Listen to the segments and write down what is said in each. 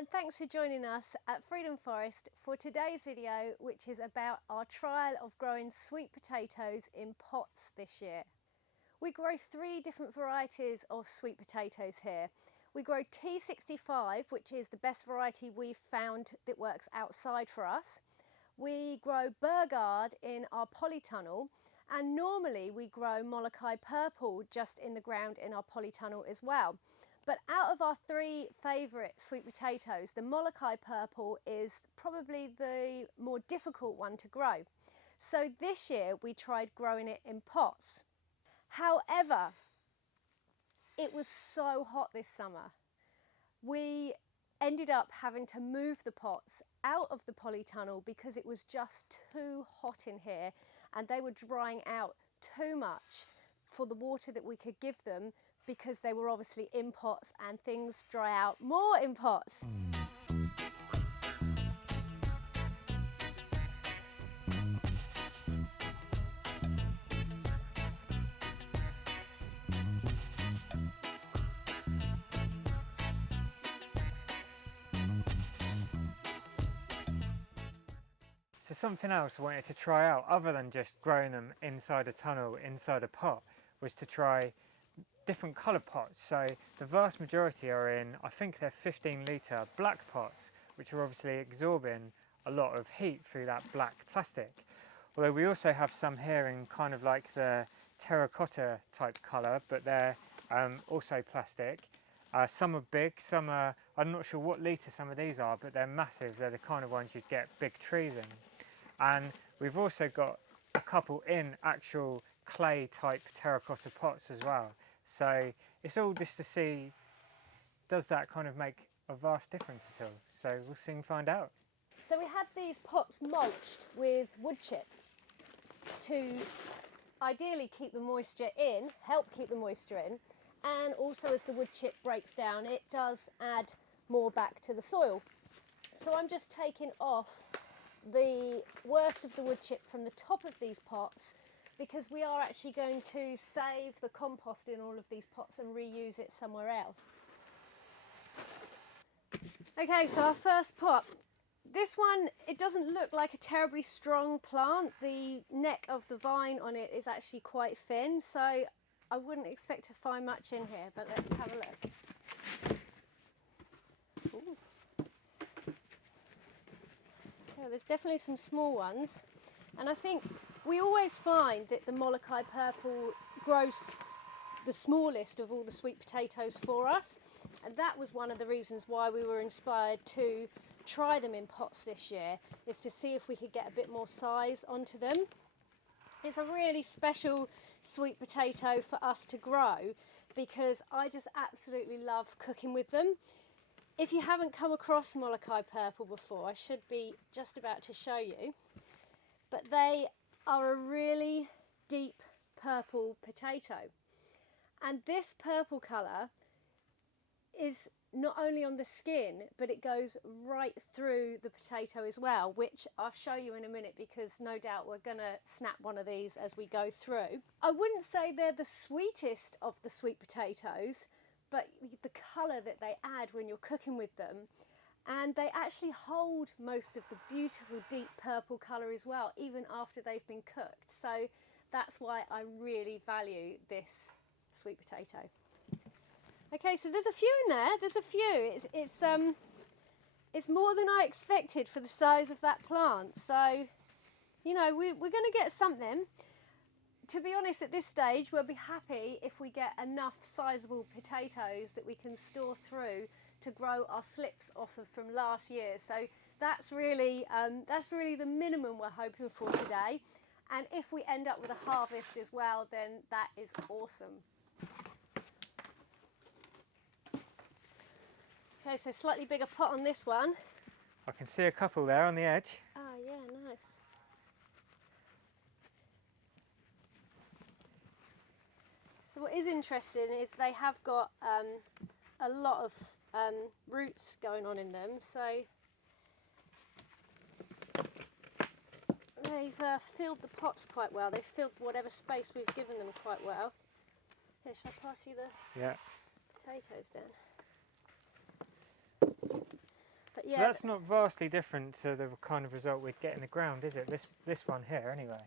and thanks for joining us at Freedom Forest for today's video, which is about our trial of growing sweet potatoes in pots this year. We grow 3 different varieties of sweet potatoes here. We grow T65, which is the best variety we've found that works outside for us. We grow Burgard in our polytunnel, and normally we grow Molokai Purple just in the ground in our polytunnel as well. But out of our 3 favourite sweet potatoes, the Molokai Purple is probably the more difficult one to grow. So this year we tried growing it in pots. However, it was so hot this summer. We ended up having to move the pots out of the polytunnel because it was just too hot in here and they were drying out too much for the water that we could give them, because they were obviously in pots and things dry out more in pots. So something else I wanted to try out, other than just growing them inside a tunnel, inside a pot, was to try different colour pots. So the vast majority are in, I think they're 15 litre black pots, which are obviously absorbing a lot of heat through that black plastic. Although we also have some here in kind of like the terracotta type colour, but they're also plastic. Some are big, some are, I'm not sure what litre some of these are, but they're massive. They're the kind of ones you'd get big trees in. And we've also got a couple in actual clay type terracotta pots as well. So it's all just to see, does that kind of make a vast difference at all? So we'll soon find out. So we had these pots mulched with wood chip to ideally keep the moisture in, help keep the moisture in, and also as the wood chip breaks down it does add more back to the soil. So I'm just taking off the worst of the wood chip from the top of these pots, because we are actually going to save the compost in all of these pots and reuse it somewhere else. Okay, so our first pot. This one, it doesn't look like a terribly strong plant. The neck of the vine on it is actually quite thin, so I wouldn't expect to find much in here, but let's have a look. Ooh. Yeah, there's definitely some small ones, and I think we always find that the Molokai Purple grows the smallest of all the sweet potatoes for us, and that was one of the reasons why we were inspired to try them in pots this year, is to see if we could get a bit more size onto them. It's a really special sweet potato for us to grow because I just absolutely love cooking with them. If you haven't come across Molokai Purple before, I should be just about to show you, but they are a really deep purple potato, and this purple colour is not only on the skin, but it goes right through the potato as well, which I'll show you in a minute, because no doubt we're going to snap one of these as we go through. I wouldn't say they're the sweetest of the sweet potatoes, but the colour that they add when you're cooking with them, and they actually hold most of the beautiful deep purple colour as well, even after they've been cooked. So that's why I really value this sweet potato. Okay, so there's a few in there. There's a few. It's more than I expected for the size of that plant. So, you know, we're going to get something. To be honest, at this stage, we'll be happy if we get enough sizable potatoes that we can store through to grow our slips off of from last year. So that's really the minimum we're hoping for today. And if we end up with a harvest as well, then that is awesome. Okay, so slightly bigger pot on this one. I can see a couple there on the edge. Oh yeah, nice. So what is interesting is they have got a lot of roots going on in them, so they've filled the pots quite well. They've filled whatever space we've given them quite well. Here, shall I pass you the potatoes down? So that's not vastly different to the kind of result we'd get in the ground, is it? This one here, anyway.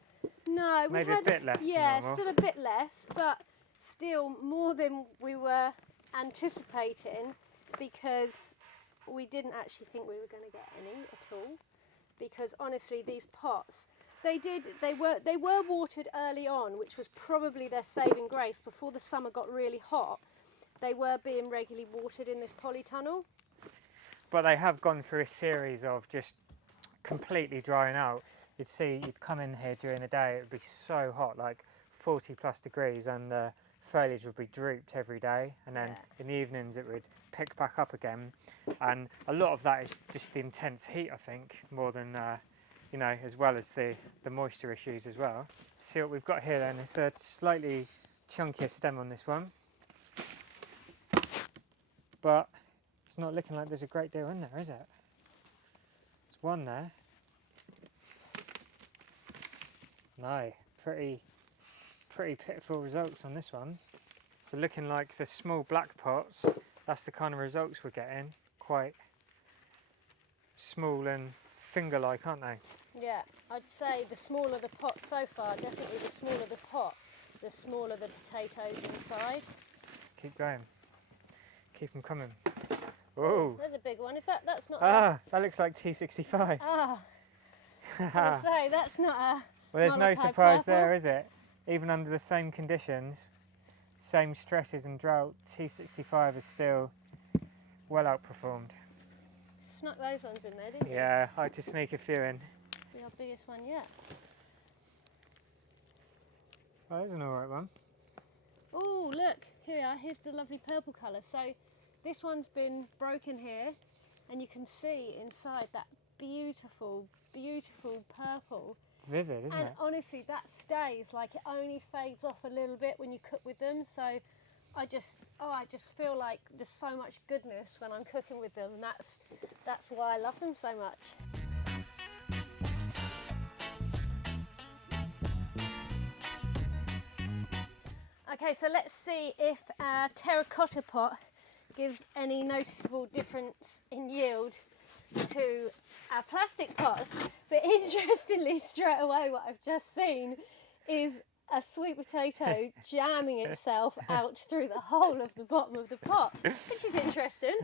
No, maybe a bit less. Yeah, than normal. still a bit less, but still more than we were anticipating, because we didn't actually think we were going to get any at all. Because honestly, these pots, they were watered early on, which was probably their saving grace. Before the summer got really hot, they were being regularly watered in this polytunnel. But they have gone through a series of just completely drying out. You'd come in here during the day, it would be so hot, like 40 plus degrees, and the foliage would be drooped every day, and then in the evenings it would pick back up again. And a lot of that is just the intense heat, I think, more than you know, as well as the moisture issues as well. See what we've got here then. It's a slightly chunkier stem on this one, but it's not looking like there's a great deal in there, is it? There's one there. No, pretty pitiful results on this one. So looking like the small black pots, that's the kind of results we're getting. Quite small and finger-like, aren't they? Yeah, I'd say the smaller the pot so far, definitely the smaller the pot, the smaller the potatoes inside. Keep going. Keep them coming. Oh, there's a big one. Is that's not that looks like T65. I would say that's not a well, there's no Molokai surprise Purple. there, is it? Even under the same conditions, same stresses and drought, T65 is still well outperformed. Snuck those ones in there, didn't you? Yeah, I had to sneak a few in. Our biggest one yet. Oh, there's an alright one. Oh, look, here we are. Here's the lovely purple colour. So this one's been broken here, and you can see inside that beautiful, beautiful purple. Vivid, isn't and it? honestly, that stays, like it only fades off a little bit when you cook with them. So I just feel like there's so much goodness when I'm cooking with them, and that's why I love them so much. Okay, so let's see if our terracotta pot gives any noticeable difference in yield to our plastic pots. But interestingly, straight away, what I've just seen is a sweet potato jamming itself out through the hole of the bottom of the pot, which is interesting.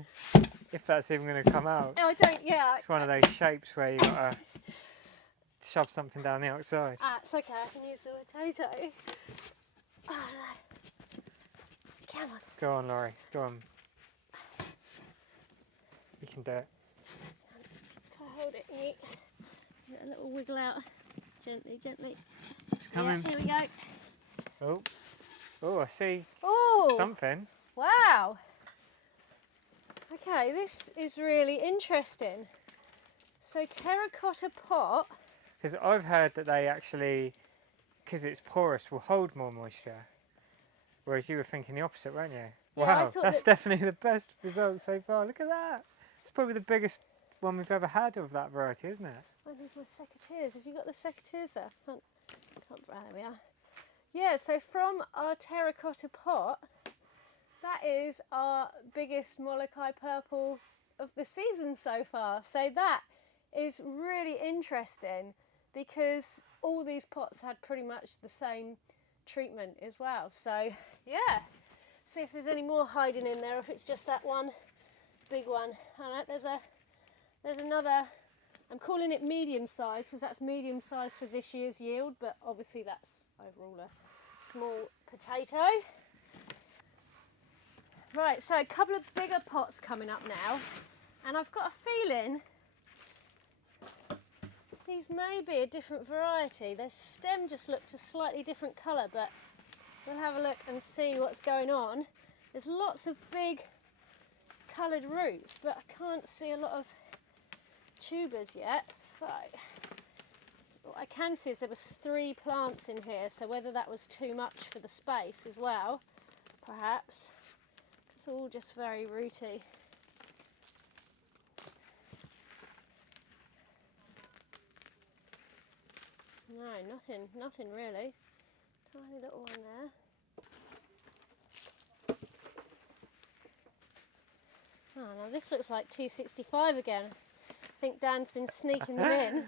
If that's even going to come out. Oh, I don't, yeah. It's one of those shapes where you've got to shove something down the outside. It's okay, I can use the potato. Oh, no. Come on. Go on, Laurie, go on. You can do it. Can I hold it? Get a little wiggle out. Gently, gently. It's coming. Yeah, here we go. Oh, I see Oh, something. wow. Okay, this is really interesting. So terracotta pot. Because I've heard that they actually, because it's porous, will hold more moisture. Whereas you were thinking the opposite, weren't you? Yeah, Wow, that's definitely the best result so far. Look at that. It's probably the biggest one we've ever had of that variety, isn't it? I need my secateurs. Have you got the secateurs there? There we are. Yeah, so from our terracotta pot, that is our biggest Molokai Purple of the season so far. So that is really interesting, because all these pots had pretty much the same treatment as well. So yeah, see if there's any more hiding in there, if it's just that one big one. All right, there's another. I'm calling it medium size because that's medium size for this year's yield, but obviously that's overall a small potato. Right, so a couple of bigger pots coming up now, and I've got a feeling these may be a different variety. Their stem just looked a slightly different colour, but we'll have a look and see what's going on. There's lots of big coloured roots, but I can't see a lot of tubers yet. So what I can see is there was 3 plants in here, so whether that was too much for the space as well, perhaps. It's all just very rooty. No, nothing really. Tiny little one there. Oh, now this looks like T65 again. think Dan's been sneaking them in.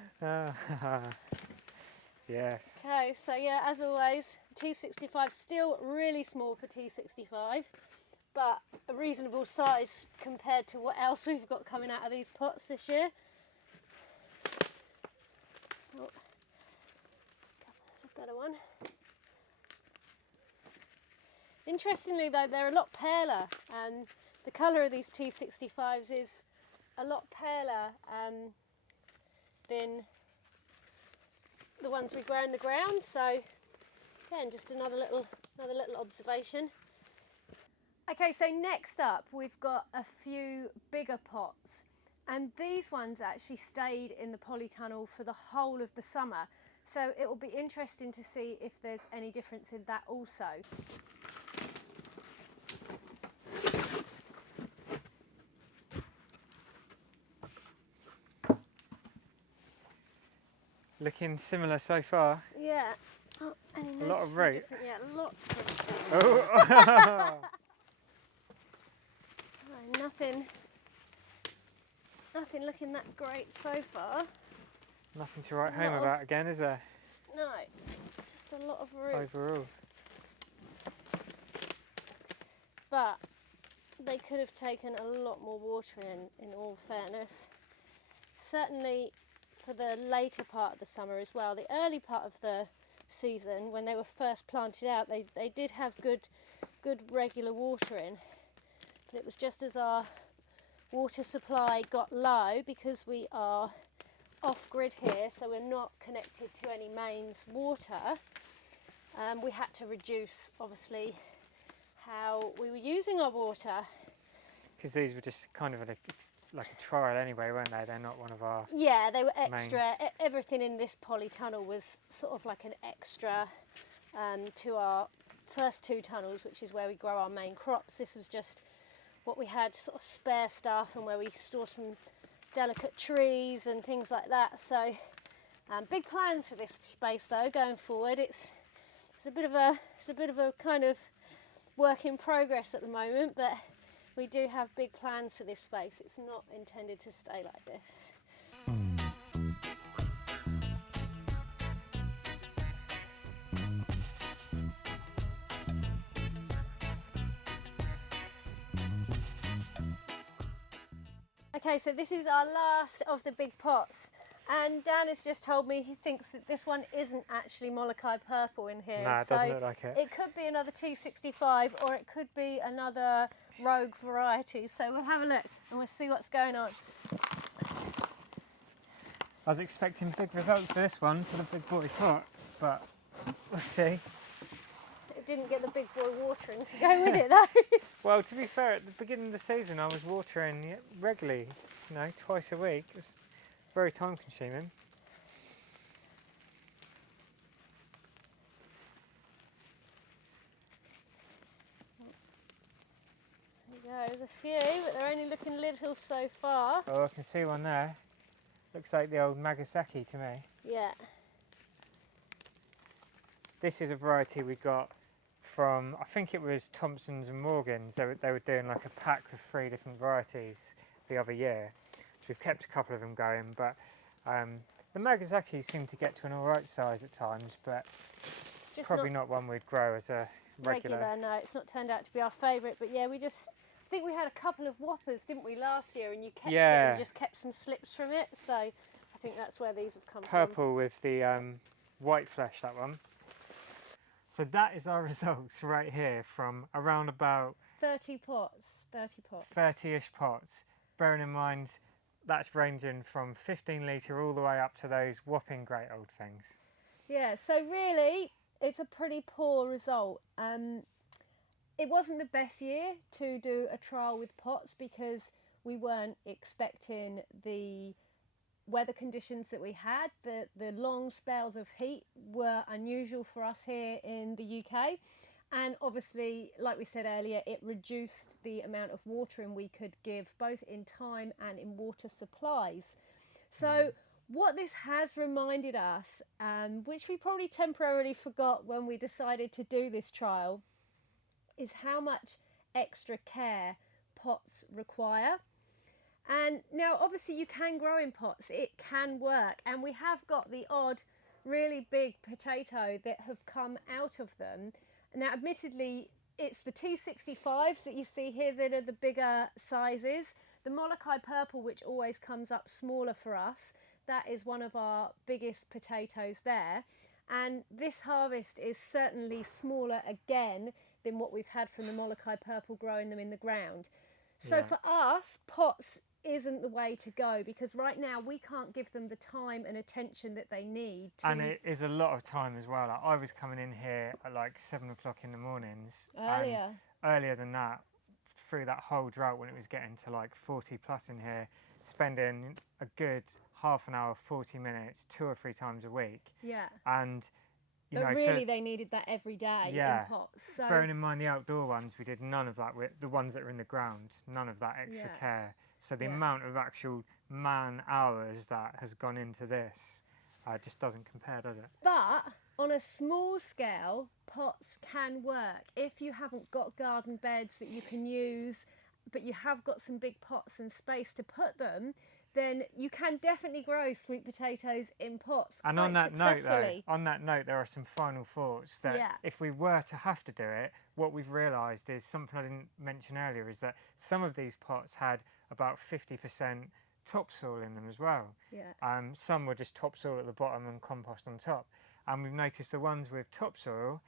Yes. Okay, so yeah, as always, T65 still really small for T65, but a reasonable size compared to what else we've got coming out of these pots this year. Oh, that's a better one. Interestingly though, they're a lot paler, and the colour of these T65s is a lot paler than the ones we grow in the ground. So again, just another little observation. Okay, so next up we've got a few bigger pots, and these ones actually stayed in the polytunnel for the whole of the summer, so it will be interesting to see if there's any difference in that also. Looking similar so far. Yeah. Oh, a lot of root. Yeah, lots of root. Oh. So nothing looking that great so far. Nothing to write home about again, is there? No, just a lot of roots. Overall. But they could have taken a lot more water in all fairness. Certainly for the later part of the summer as well. The early part of the season, when they were first planted out, they did have good regular watering, but it was just as our water supply got low, because we are off-grid here, so we're not connected to any mains water, we had to reduce obviously how we were using our water. Because these were just kind of like a trial anyway, weren't they? They're not one of our... Yeah, they were extra. Everything in this polytunnel was sort of like an extra to our first two tunnels, which is where we grow our main crops. This was just what we had, sort of spare stuff, and where we store some delicate trees and things like that. So big plans for this space though going forward. It's a bit of a kind of work in progress at the moment, but we do have big plans for this space. It's not intended to stay like this. Okay, so this is our last of the big pots, and Dan has just told me he thinks that this one isn't actually Molokai Purple in here. No, it doesn't look like it. It could be another T65, or it could be another rogue variety. So we'll have a look and we'll see what's going on. I was expecting big results for this one, for the big boy pot, but we'll see. It didn't get the big boy watering to go with it though. Well, to be fair, at the beginning of the season I was watering it regularly, twice a week. It was very time consuming. There goes a few, but they're only looking little so far. Oh, I can see one there. Looks like the old Nagasaki to me. Yeah. This is a variety we got from, I think it was Thompson's and Morgan's. They were doing like a pack of 3 different varieties the other year. So we've kept a couple of them going, but the Nagasaki seem to get to an alright size at times, but It's just probably not one we'd grow as a regular. No, it's not turned out to be our favourite, but yeah, I think we had a couple of whoppers, didn't we, last year, and you kept it and just kept some slips from it, so I think that's where these have come from. Purple with the white flesh, that one. So that is our results right here from around about 30 pots. 30-ish pots, bearing in mind that's ranging from 15 litre all the way up to those whopping great old things. Yeah, so really it's a pretty poor result. It wasn't the best year to do a trial with pots because we weren't expecting the weather conditions that we had. The long spells of heat were unusual for us here in the UK, and obviously, like we said earlier, it reduced the amount of watering we could give, both in time and in water supplies. So what this has reminded us, which we probably temporarily forgot when we decided to do this trial, is how much extra care pots require. And now obviously you can grow in pots, it can work, and we have got the odd really big potato that have come out of them. Now admittedly it's the T65s that you see here that are the bigger sizes. The Molokai Purple, which always comes up smaller for us, that is one of our biggest potatoes there. And this harvest is certainly smaller again than what we've had from the Molokai Purple growing them in the ground. So Yeah. for us, pots isn't the way to go, because right now we can't give them the time and attention that they need to. And it is a lot of time as well. Like, I was coming in here at like 7 o'clock in the mornings. Earlier. And earlier than that, through that whole drought when it was getting to like 40 plus in here, spending a good half an hour, 40 minutes, 2 or 3 times a week. Yeah. And you But know, really they needed that every day Yeah. in pots. So bearing in mind the outdoor ones, we did none of that with the ones that are in the ground, none of that extra Yeah. care. So the Yeah. amount of actual man hours that has gone into this just doesn't compare, does it? But on a small scale, pots can work. If you haven't got garden beds that you can use, but you have got some big pots and space to put them, then you can definitely grow sweet potatoes in pots And quite on that successfully. note, there are some final thoughts that Yeah. if we were to have to do it, what we've realised is something I didn't mention earlier is that some of these pots had about 50% topsoil in them as well. Yeah. Some were just topsoil at the bottom and compost on top. And we've noticed the ones with topsoil,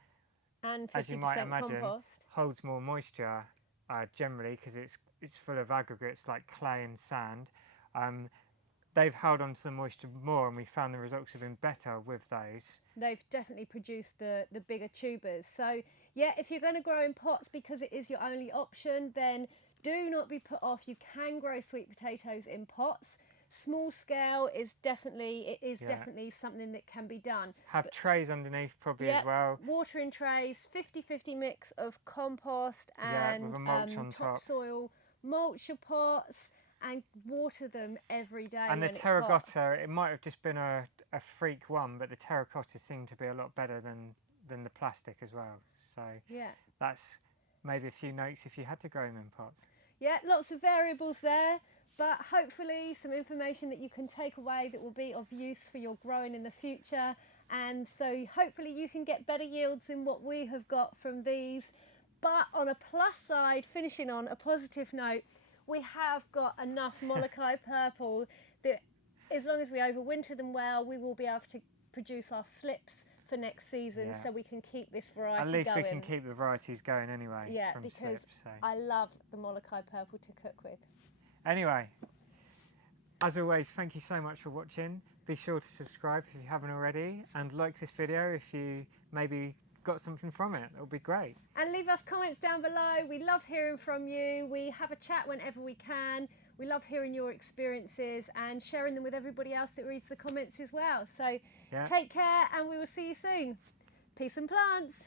And 50% as you might imagine, compost. holds more moisture generally because it's full of aggregates like clay and sand. They've held on to the moisture more, and we found the results have been better with those. They've definitely produced the bigger tubers. So yeah, if you're going to grow in pots because it is your only option, then do not be put off. You can grow sweet potatoes in pots. Small scale is definitely definitely something that can be done. Have trays underneath probably Yeah, as well. watering trays, 50-50 mix of compost Yeah, and with a mulch on top. topsoil, mulch your pots and water them every day. And the when it's hot. terracotta, it might have just been a freak one, but the terracotta seemed to be a lot better than the plastic as well. So Yeah. that's maybe a few notes if you had to grow them in pots. Yeah, lots of variables there, but hopefully some information that you can take away that will be of use for your growing in the future. And so hopefully you can get better yields than what we have got from these. But on a plus side, finishing on a positive note, we have got enough Molokai Purple that as long as we overwinter them well, we will be able to produce our slips for next season, Yeah. so we can keep this variety At least going. we can keep the varieties going anyway. Yeah, from because slips, so. I love the Molokai Purple to cook with. Anyway, as always, thank you so much for watching. Be sure to subscribe if you haven't already, and like this video if you maybe got something from it. It'll be great. And leave us comments down below. We love hearing from you. We have a chat whenever we can. We love hearing your experiences and sharing them with everybody else that reads the comments as well. So Yeah. take care, and we will see you soon. Peace and plants.